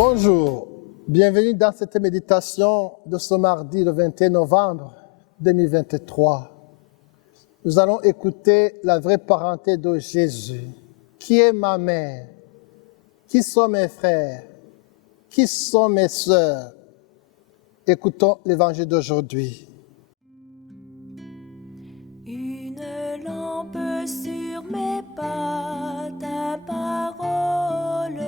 Bonjour, bienvenue dans cette méditation de ce mardi le 21 novembre 2023. Nous allons écouter la vraie parenté de Jésus. Qui est ma mère? Qui sont mes frères? Qui sont mes sœurs? Écoutons l'évangile d'aujourd'hui. Une lampe sur mes pas, ta parole,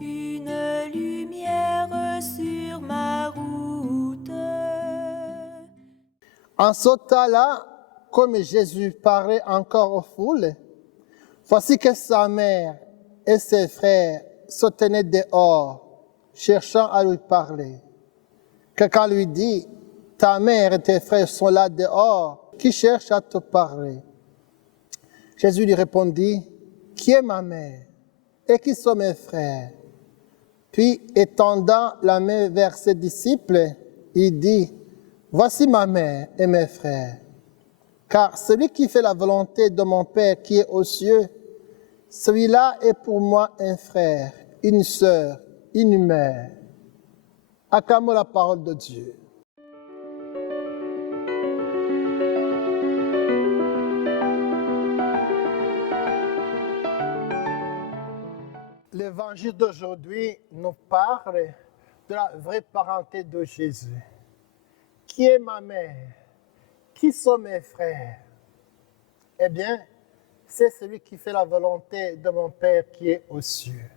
une lumière sur ma route. En ce temps-là, comme Jésus parlait encore aux foules, voici que sa mère et ses frères se tenaient dehors, cherchant à lui parler. Quelqu'un lui dit, ta mère et tes frères sont là dehors, qui cherchent à te parler. Jésus lui répondit, qui est ma mère et qui sont mes frères? Puis, étendant la main vers ses disciples, il dit, voici ma mère et mes frères. Car celui qui fait la volonté de mon Père qui est aux cieux, celui-là est pour moi un frère, une sœur, une mère. Acclamons la parole de Dieu. L'évangile d'aujourd'hui nous parle de la vraie parenté de Jésus. Qui est ma mère? Qui sont mes frères? Eh bien, c'est celui qui fait la volonté de mon Père qui est aux cieux.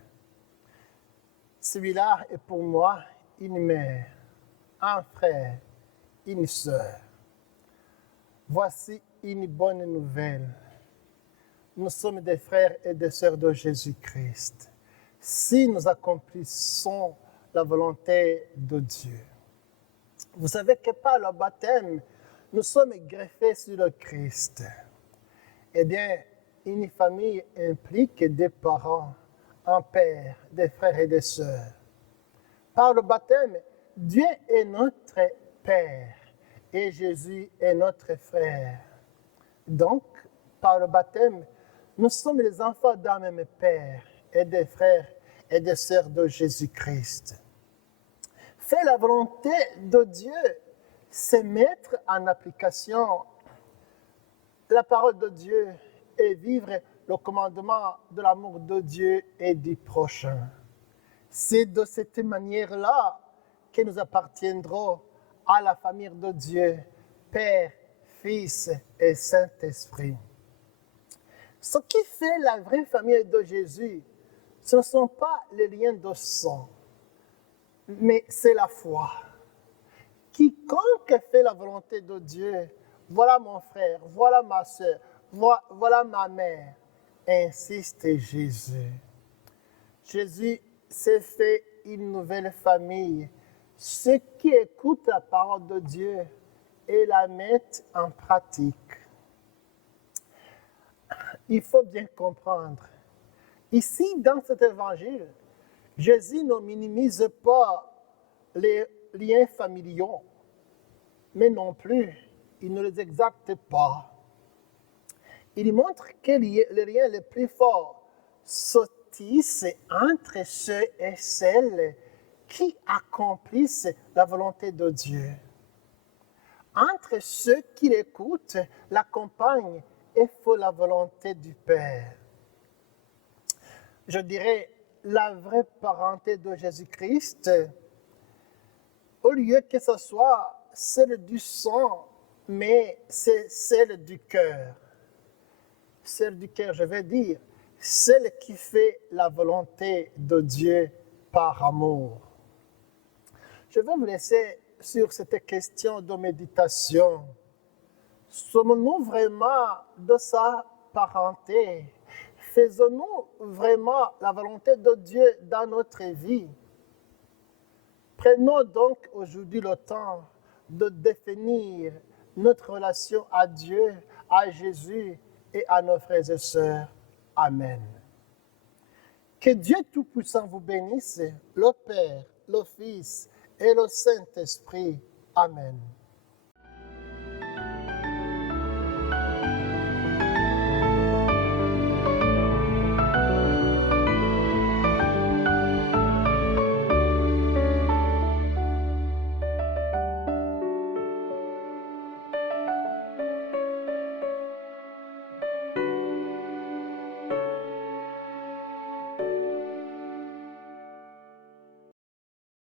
Celui-là est pour moi une mère, un frère, une sœur. Voici une bonne nouvelle. Nous sommes des frères et des sœurs de Jésus-Christ. Si nous accomplissons la volonté de Dieu. Vous savez que par le baptême, nous sommes greffés sur le Christ. Eh bien, une famille implique des parents, un père, des frères et des sœurs. Par le baptême, Dieu est notre Père et Jésus est notre frère. Donc, par le baptême, nous sommes les enfants d'un même Père et des frères et des sœurs de Jésus-Christ. Faire la volonté de Dieu, c'est mettre en application la parole de Dieu et vivre le commandement de l'amour de Dieu et du prochain. C'est de cette manière-là que nous appartiendrons à la famille de Dieu, Père, Fils et Saint-Esprit. Ce qui fait la vraie famille de Jésus, ce ne sont pas les liens de sang, mais c'est la foi. Quiconque fait la volonté de Dieu, voilà mon frère, voilà ma soeur, voilà ma mère, insiste Jésus. Jésus s'est fait une nouvelle famille, ceux qui écoutent la parole de Dieu et la mettent en pratique. Il faut bien comprendre. Ici, dans cet évangile, Jésus ne minimise pas les liens familiaux, mais non plus, il ne les exalte pas. Il montre que les liens les plus forts se tissent entre ceux et celles qui accomplissent la volonté de Dieu. Entre ceux qui l'écoutent, l'accompagnent et font la volonté du Père. Je dirais, la vraie parenté de Jésus-Christ, au lieu que ce soit celle du sang, mais c'est celle du cœur. Celle du cœur, je vais dire, celle qui fait la volonté de Dieu par amour. Je vais me laisser sur cette question de méditation. Sommes-nous vraiment de sa parenté? Faisons-nous vraiment la volonté de Dieu dans notre vie? Prenons donc aujourd'hui le temps de définir notre relation à Dieu, à Jésus et à nos frères et sœurs. Amen. Que Dieu Tout-Puissant vous bénisse, le Père, le Fils et le Saint-Esprit. Amen.